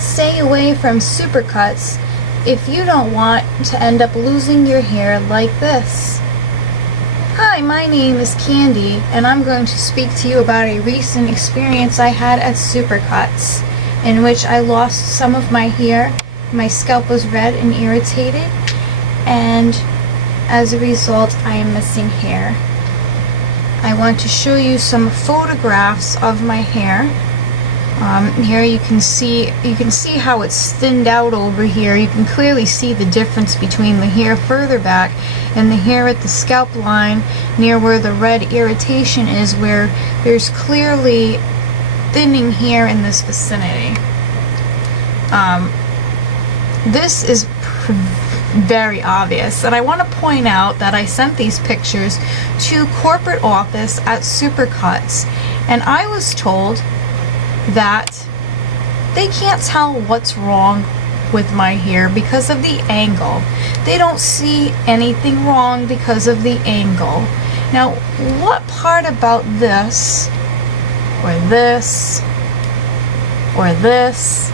Stay away from Supercuts if you don't want to end up losing your hair like this. Hi, my name is Candy, and I'm going to speak to you about a recent experience I had at Supercuts, in which I lost some of my hair. My scalp was red and irritated, and as a result, I am missing hair. I want to show you some photographs of my hair. Here you can see how it's thinned out over here. You can clearly see the difference between the hair further back and the hair at the scalp line near where the red irritation is, where there's clearly thinning hair in this vicinity. This is very obvious, and I want to point out that I sent these pictures to corporate office at Supercuts, and I was told that they can't tell what's wrong with my hair because of the angle. They don't see anything wrong because of the angle. Now, what part about this, or this, or this,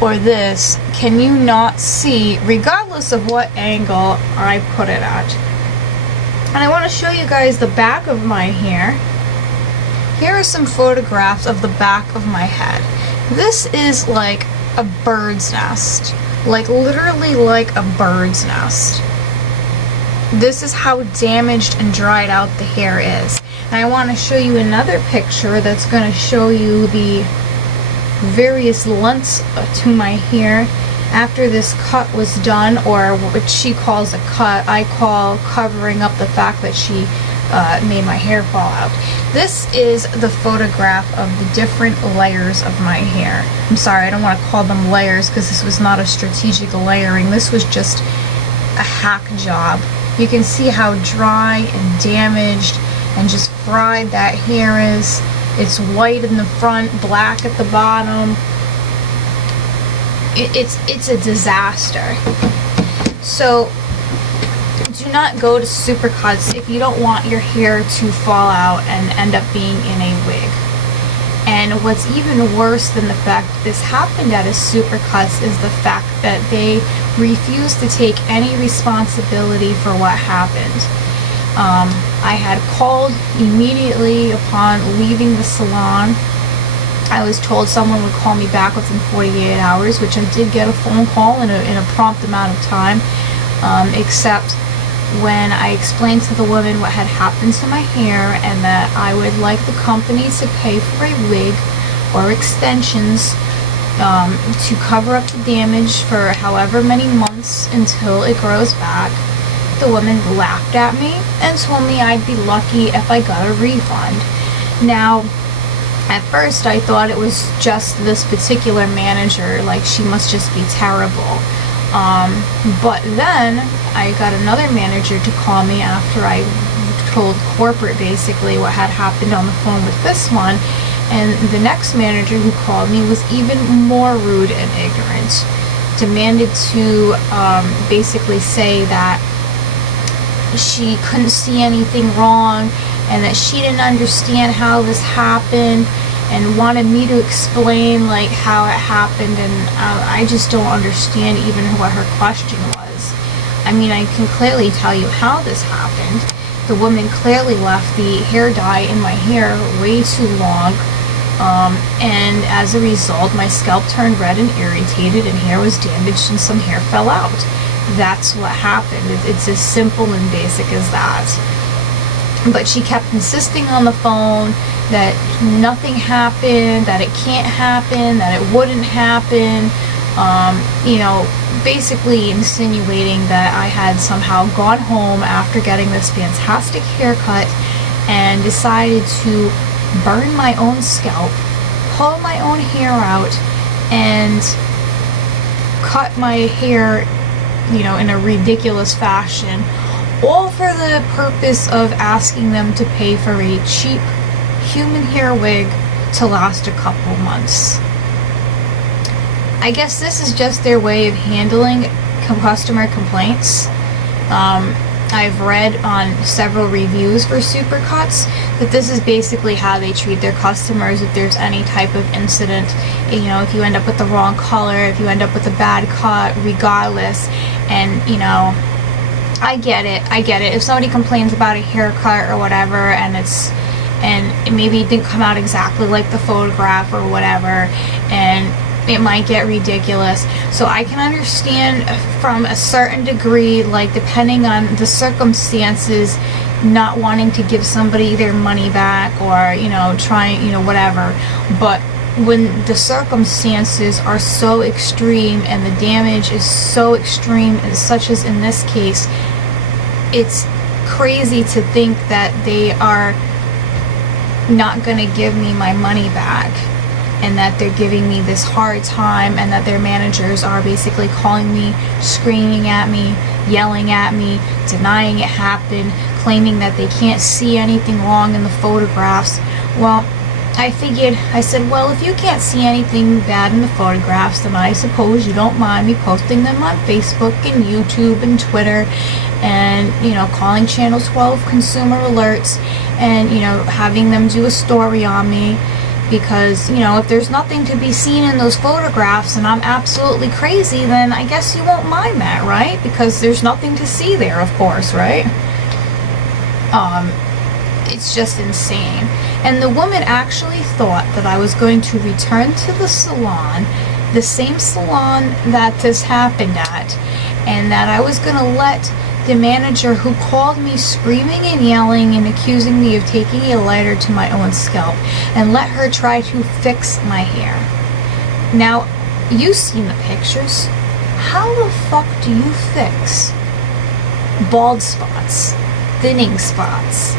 or this can you not see, regardless of what angle I put it at? And I want to show you guys the back of my hair. Here are some photographs of the back of my head. This is like a bird's nest. Like literally like a bird's nest. This is how damaged and dried out the hair is. And I want to show you another picture that's going to show you the various lengths to my hair after this cut was done, or what she calls a cut. I call covering up the fact that she made my hair fall out. This is the photograph of the different layers of my hair. I'm sorry, I don't want to call them layers because this was not a strategic layering. This was just a hack job. You can see how dry and damaged and just fried that hair is. It's white in the front, black at the bottom. It's a disaster. So do not go to Supercuts if you don't want your hair to fall out and end up being in a wig. And what's even worse than the fact that this happened at a Supercuts is the fact that they refuse to take any responsibility for what happened. I had called immediately upon leaving the salon. I was told someone would call me back within 48 hours, which I did get a phone call in a prompt amount of time, except when I explained to the woman what had happened to my hair and that I would like the company to pay for a wig or extensions to cover up the damage for however many months until it grows back. The woman laughed at me and told me I'd be lucky if I got a refund. Now, at first I thought it was just this particular manager, like she must just be terrible. But then I got another manager to call me after I told corporate basically what had happened on the phone with this one, and the next manager who called me was even more rude and ignorant. Demanded to basically say that she couldn't see anything wrong and that she didn't understand how this happened, and wanted me to explain like how it happened, and I just don't understand even what her question was. I mean, I can clearly tell you how this happened. The woman clearly left the hair dye in my hair way too long, and as a result my scalp turned red and irritated and hair was damaged and some hair fell out. That's what happened. It's as simple and basic as that. But she kept insisting on the phone that nothing happened, that it can't happen, that it wouldn't happen, you know, basically insinuating that I had somehow gone home after getting this fantastic haircut and decided to burn my own scalp, pull my own hair out, and cut my hair, you know, in a ridiculous fashion, all for the purpose of asking them to pay for a cheap human hair wig to last a couple months. I guess this is just their way of handling customer complaints. I've read on several reviews for Supercuts that this is basically how they treat their customers if there's any type of incident. You know, if you end up with the wrong color, if you end up with a bad cut, regardless. And, you know, I get it. If somebody complains about a haircut or whatever, and maybe it didn't come out exactly like the photograph or whatever, and it might get ridiculous. So I can understand from a certain degree, like depending on the circumstances, not wanting to give somebody their money back, or, you know, trying, you know, whatever. But when the circumstances are so extreme and the damage is so extreme, such as in this case, it's crazy to think that they are not going to give me my money back, and that they're giving me this hard time, and that their managers are basically calling me, screaming at me, yelling at me, denying it happened, claiming that they can't see anything wrong in the photographs. Well, I said, well, if you can't see anything bad in the photographs, then I suppose you don't mind me posting them on Facebook and YouTube and Twitter, and, you know, calling Channel 12 Consumer Alerts, and, you know, having them do a story on me. Because, you know, if there's nothing to be seen in those photographs and I'm absolutely crazy, then I guess you won't mind that, right? Because there's nothing to see there, of course, right? It's just insane. And the woman actually thought that I was going to return to the salon, the same salon that this happened at, and that I was going to let the manager, who called me screaming and yelling and accusing me of taking a lighter to my own scalp, and let her try to fix my hair. Now, you've seen the pictures. How the fuck do you fix bald spots, thinning spots?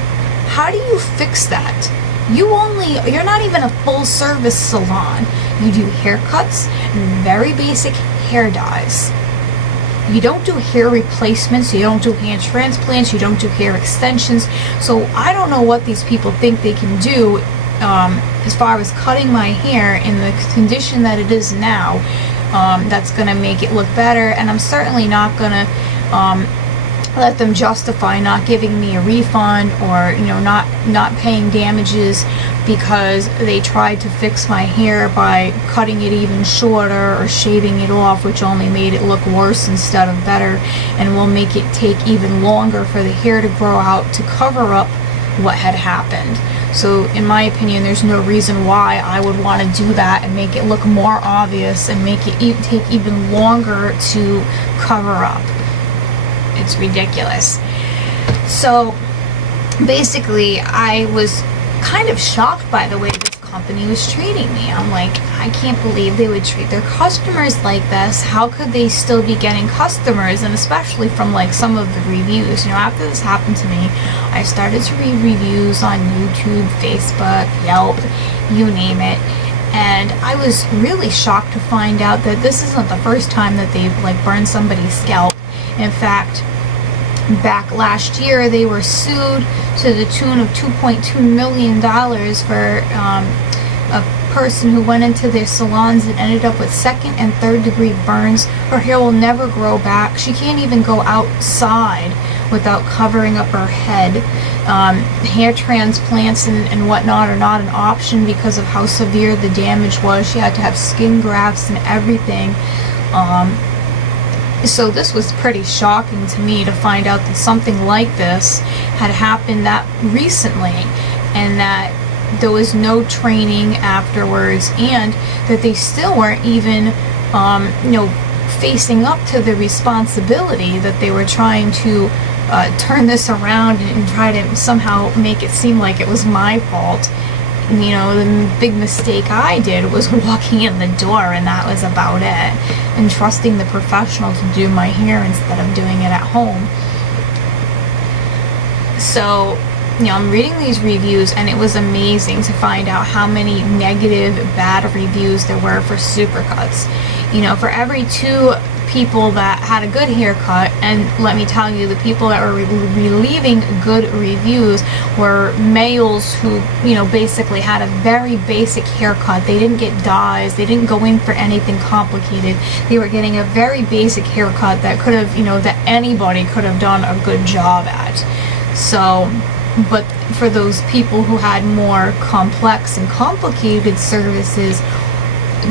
How do you fix that? You're not even a full service salon. You do haircuts and very basic hair dyes. You don't do hair replacements, you don't do hair transplants, you don't do hair extensions. So I don't know what these people think they can do as far as cutting my hair in the condition that it is now. That's going to make it look better, and I'm certainly not going to let them justify not giving me a refund, or, you know, not paying damages because they tried to fix my hair by cutting it even shorter or shaving it off, which only made it look worse instead of better, and will make it take even longer for the hair to grow out to cover up what had happened. So in my opinion, there's no reason why I would want to do that and make it look more obvious and make it take even longer to cover up. It's ridiculous. So basically, I was kind of shocked by the way this company was treating me. I'm like, I can't believe they would treat their customers like this. How could they still be getting customers? And especially from like some of the reviews. You know, after this happened to me, I started to read reviews on YouTube, Facebook, Yelp, you name it. And I was really shocked to find out that this isn't the first time that they've like burned somebody's scalp. In fact, back last year, they were sued to the tune of $2.2 million for a person who went into their salons and ended up with second and third degree burns. Her hair will never grow back. She can't even go outside without covering up her head. Hair transplants and whatnot are not an option because of how severe the damage was. She had to have skin grafts and everything. So this was pretty shocking to me to find out that something like this had happened that recently, and that there was no training afterwards, and that they still weren't even, facing up to the responsibility, that they were trying to turn this around and try to somehow make it seem like it was my fault. You know, the big mistake I did was walking in the door, and that was about it, and trusting the professional to do my hair instead of doing it at home. So, you know, I'm reading these reviews, and it was amazing to find out how many negative, bad reviews there were for Supercuts. You know, for every 2 people that had a good haircut, and let me tell you, the people that were leaving good reviews were males who, you know, basically had a very basic haircut. They didn't get dyes, they didn't go in for anything complicated. They were getting a very basic haircut that could have, you know, that anybody could have done a good job at. So, but for those people who had more complex and complicated services,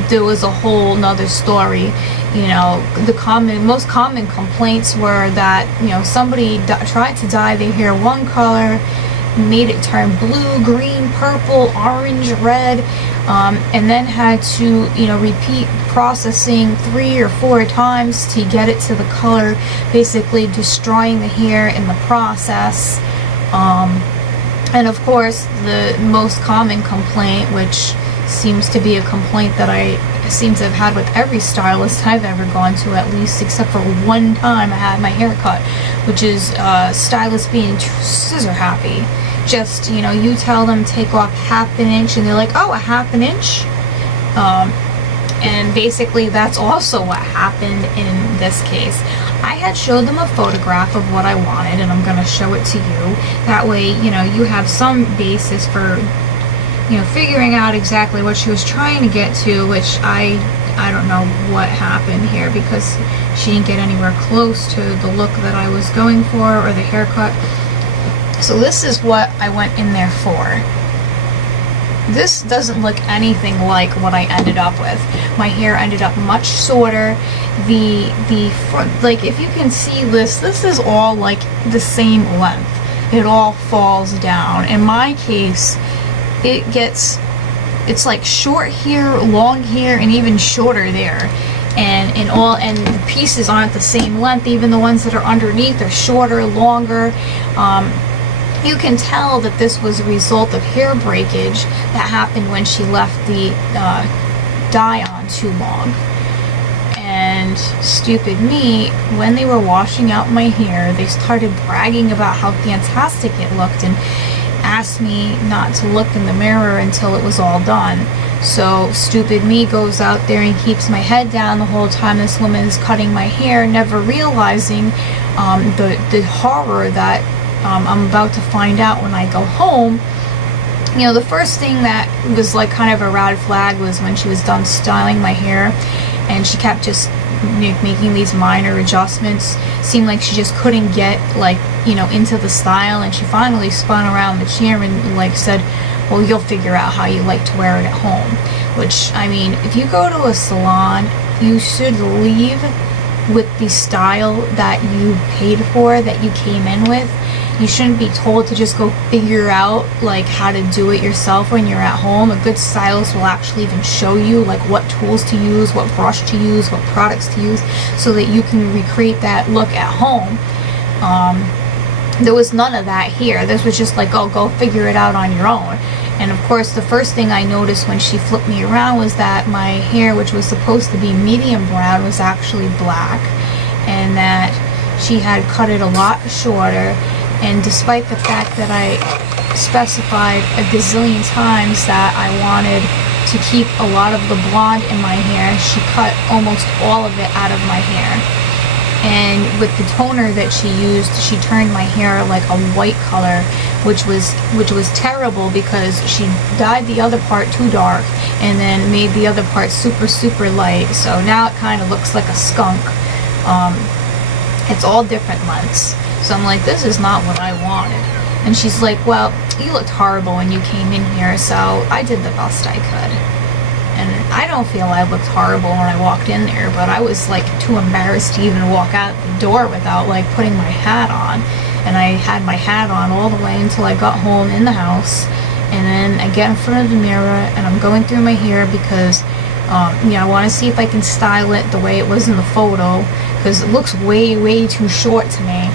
there was a whole nother story. You know, the most common complaints were that, you know, somebody tried to dye their hair one color, made it turn blue, green, purple, orange, red, and then had to, you know, repeat processing 3 or 4 times to get it to the color, basically destroying the hair in the process. And of course, the most common complaint, which seems to be a complaint that I seem to have had with every stylist I've ever gone to, at least, except for one time I had my hair cut, which is stylists being scissor happy. Just, you know, you tell them take off ½ an inch and they're like, oh, ½ an inch? And basically that's also what happened in this case. I had showed them a photograph of what I wanted, and I'm going to show it to you. That way, you know, you have some basis for, you know, figuring out exactly what she was trying to get to, which I don't know what happened here, because she didn't get anywhere close to the look that I was going for, or the haircut. So this is what I went in there for. This doesn't look anything like what I ended up with. My hair ended up much shorter. The front, like, if you can see this is all like the same length. It all falls down. In my case, it's like short here, long here, and even shorter there. And the pieces aren't the same length. Even the ones that are underneath are shorter, longer. You can tell that this was a result of hair breakage that happened when she left the dye on too long. And stupid me, when they were washing out my hair, they started bragging about how fantastic it looked and asked me not to look in the mirror until it was all done. So stupid me goes out there and keeps my head down the whole time this woman is cutting my hair, never realizing the horror that I'm about to find out when I go home. You know, the first thing that was like kind of a red flag was when she was done styling my hair, and she kept just making these minor adjustments. Seemed like she just couldn't get, like, you know, into the style, and she finally spun around the chair and like said, well, you'll figure out how you like to wear it at home. Which, I mean, if you go to a salon, you should leave with the style that you paid for, that you came in with. You shouldn't be told to just go figure out like how to do it yourself when you're at home. A good stylist will actually even show you like what tools to use, what brush to use, what products to use, so that you can recreate that look at home. There was none of that here. This was just like, oh, go figure it out on your own. And of course, the first thing I noticed when she flipped me around was that my hair, which was supposed to be medium brown, was actually black, and that she had cut it a lot shorter. And despite the fact that I specified a gazillion times that I wanted to keep a lot of the blonde in my hair, she cut almost all of it out of my hair. And with the toner that she used, she turned my hair like a white color, which was terrible, because she dyed the other part too dark and then made the other part super light. So now it kind of looks like a skunk. It's all different lengths. So I'm like, this is not what I wanted. And she's like, well, you looked horrible when you came in here, so I did the best I could. And I don't feel I looked horrible when I walked in there, but I was like too embarrassed to even walk out the door without like putting my hat on. And I had my hat on all the way until I got home in the house. And then I get in front of the mirror and I'm going through my hair because you know, I want to see if I can style it the way it was in the photo, because it looks way too short to me.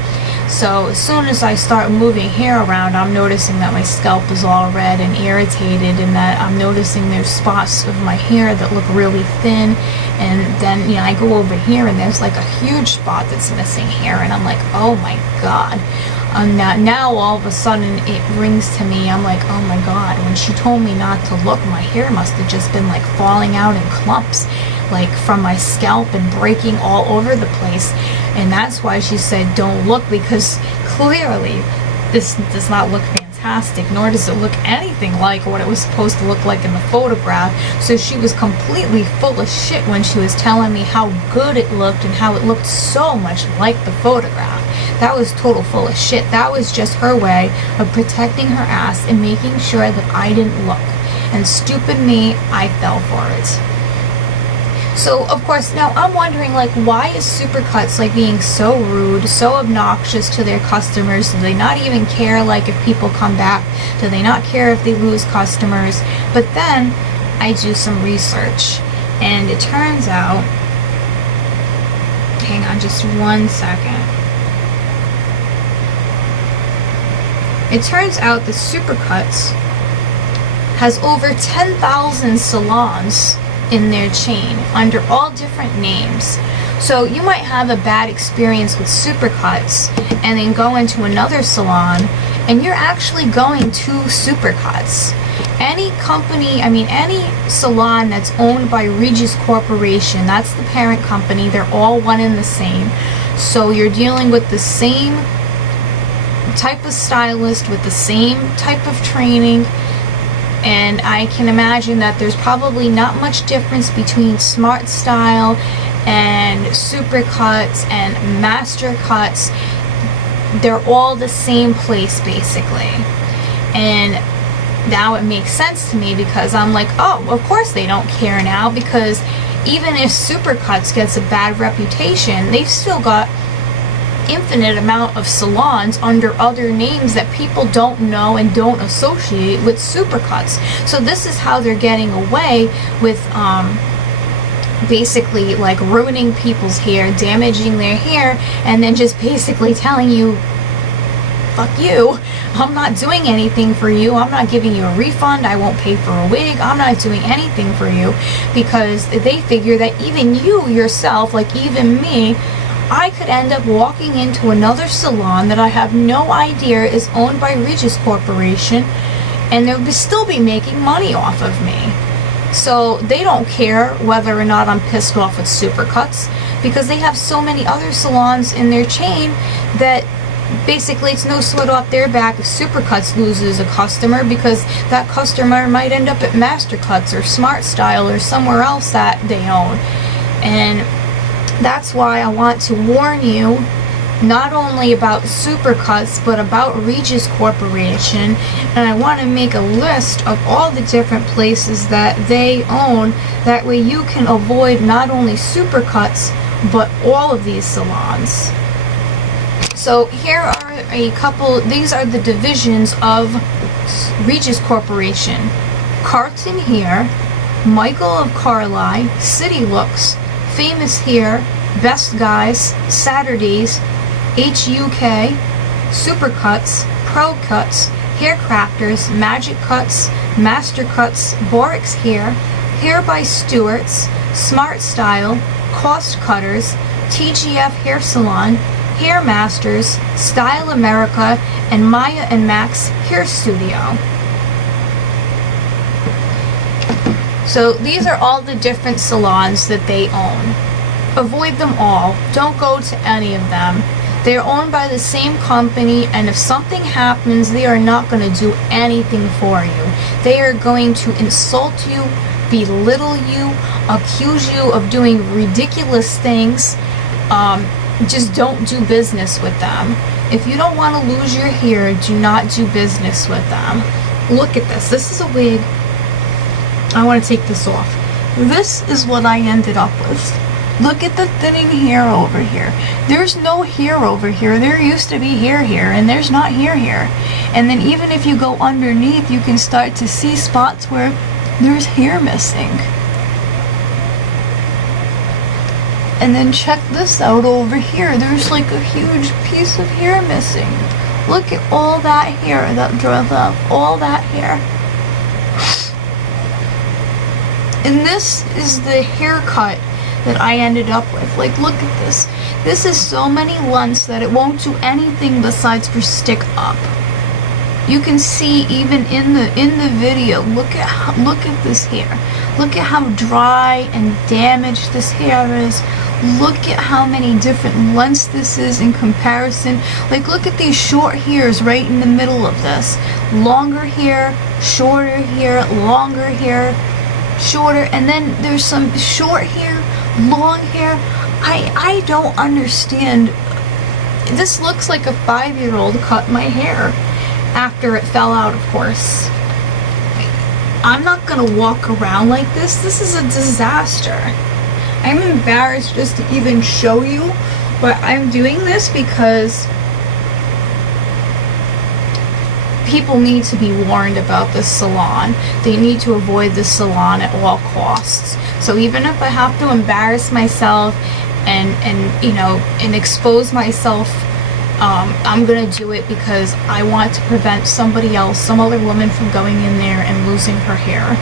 So as soon as I start moving hair around, I'm noticing that my scalp is all red and irritated, and that I'm noticing there's spots of my hair that look really thin. And then, you know, I go over here and there's like a huge spot that's missing hair, and I'm like, oh my god. Now all of a sudden it rings to me. I'm like, oh my god, when she told me not to look, my hair must have just been like falling out in clumps. like from my scalp and breaking all over the place. And that's why she said don't look, because clearly this does not look fantastic, nor does it look anything like what it was supposed to look like in the photograph. So she was completely full of shit when she was telling me how good it looked and how it looked so much like the photograph. That was total full of shit. That was just her way of protecting her ass and making sure that I didn't look. And stupid me, I fell for it. So, of course, now I'm wondering, like, why is Supercuts, like, being so rude, so obnoxious to their customers? Do they not even care, like, if people come back? Do they not care if they lose customers? But then I do some research, and it turns out, hang on just 1 second. It turns out that Supercuts has over 10,000 salons in their chain under all different names. So you might have a bad experience with Supercuts and then go into another salon and you're actually going to Supercuts. Any company, any salon that's owned by Regis Corporation, that's the parent company, they're all one and the same. So you're dealing with the same type of stylist with the same type of training. And I can imagine that there's probably not much difference between Smart Style and Supercuts and Master Cuts. They're all the same place, basically. And now it makes sense to me, because I'm like, oh, of course they don't care now, because even if Supercuts gets a bad reputation, they've still got infinite amount of salons under other names that people don't know and don't associate with Supercuts. So this is how they're getting away with basically like ruining people's hair, damaging their hair, and then just basically telling you, fuck you, I'm not doing anything for you, I'm not giving you a refund, I won't pay for a wig, I'm not doing anything for you, because they figure that even you yourself, like even me, I could end up walking into another salon that I have no idea is owned by Regis Corporation, and they'll still be making money off of me. So they don't care whether or not I'm pissed off with Supercuts, because they have so many other salons in their chain that basically it's no sweat off their back if Supercuts loses a customer, because that customer might end up at Mastercuts or Smart Style or somewhere else that they own. And that's why I want to warn you not only about Supercuts but about Regis Corporation, and I want to make a list of all the different places that they own, that way you can avoid not only Supercuts but all of these salons. So here are a couple, these are the divisions of Regis Corporation. Carlton here, Michael of Carlisle, City Looks, Famous Here, Best Guys, Saturdays, HUK, Supercuts, Pro Cuts, Hair Crafters, Magic Cuts, Master Cuts, Borix Hair, Hair by Stewart's, Smart Style, Cost Cutters, TGF Hair Salon, Hair Masters, Style America, and Maya and Max Hair Studio. So these are all the different salons that they own. Avoid them all. Don't go to any of them. They're owned by the same company, and if something happens, they are not going to do anything for you. They are going to insult you, belittle you, accuse you of doing ridiculous things. Just don't do business with them. If you don't want to lose your hair, do not do business with them. Look at this. This is a wig. I want to take this off. This is what I ended up with. Look at the thinning hair over here. There's no hair over here. There used to be hair here, and there's not hair here. And then even if you go underneath, you can start to see spots where there's hair missing. And then check this out over here. There's like a huge piece of hair missing. Look at all that hair that drove up. All that hair. And this is the haircut that I ended up with. Like, look at this. This is so many lengths that it won't do anything besides for stick up. You can see even in the video, look at this hair. Look at how dry and damaged this hair is. Look at how many different lengths this is in comparison. Like, look at these short hairs right in the middle of this. Longer hair, shorter hair, longer hair, shorter, and then there's some short hair, long hair. I don't understand. This looks like a 5-year-old cut my hair after it fell out, of course. I'm not gonna walk around like this. This is a disaster. I'm embarrassed just to even show you, but I'm doing this because people need to be warned about this salon. They need to avoid this salon at all costs. So even if I have to embarrass myself and expose myself, I'm gonna do it because I want to prevent somebody else, some other woman, from going in there and losing her hair.